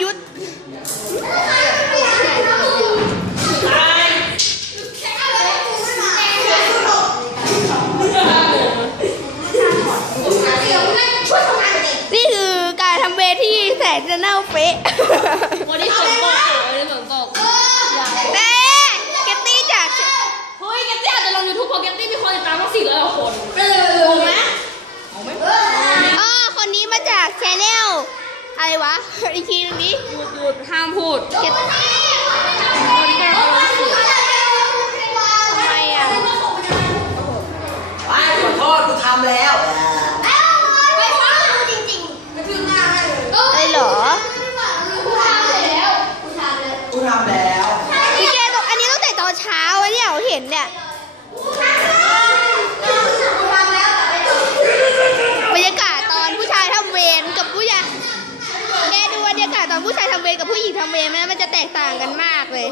หยุดนี่คือการทำเวที่แสนจะเน่าเฟะ วันนี้ฝนตกวันนี้ฝนตกแม่เกตตี้จากเฮ้ยแกตตี้อาจจะลงยูทูบพอแกตตี้มีคนติดตามตั้งสี่ร้อยกว่คน เออ งงไหม เออ คนนี้มาจากแชนแนล อะไรวะ อีกทีนึงนี้หยุดหยุดห้ามพูดเกตคนแค่คนละสิบทำไมอะไปขอโทษกูทำแล้ว อะไรเหรอกูทำแล้ว พี่แกต้องอันนี้ต้องแต่ตอนเช้าอะเนี่ยเราเห็นเนี่ย อนผู้ชายทำเวรกับผู้หญิงทำเวรนะมันจะแตกต่างกันมากเลย